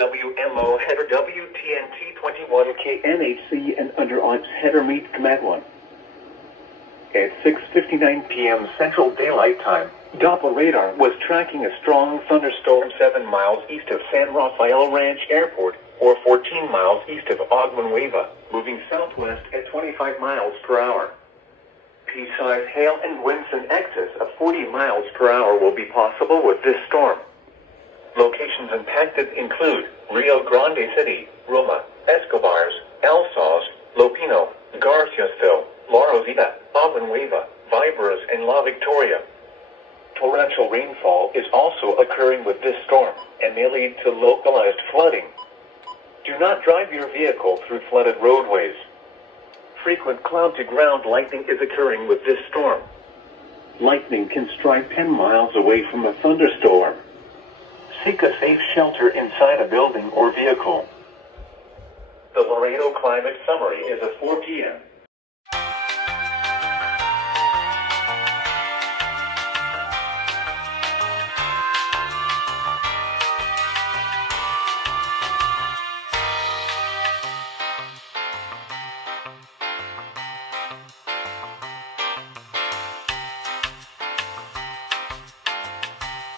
WMO header WTNT 21K NHC and under ONS header meet command 1. At 6:59 p.m. Central Daylight Time, Doppler radar was tracking a strong thunderstorm 7 miles east of San Rafael Ranch Airport, or 14 miles east of Agua, Nueva, moving southwest at 25 miles per hour. Pea-sized hail and winds in excess of 40 miles per hour will be possible with this storm. Locations impacted include Rio Grande City, Roma, Escobares, Sauz, Lopeno, Garciasville, Rosita, Agua Nueva, Viboras, and La Victoria. Torrential rainfall is also occurring with this storm and may lead to localized flooding. Do not drive your vehicle through flooded roadways. Frequent cloud-to-ground lightning is occurring with this storm. Lightning can strike 10 miles away from a thunderstorm. Seek a safe shelter inside a building or vehicle. The Laredo Climate Summary is at 4 p.m.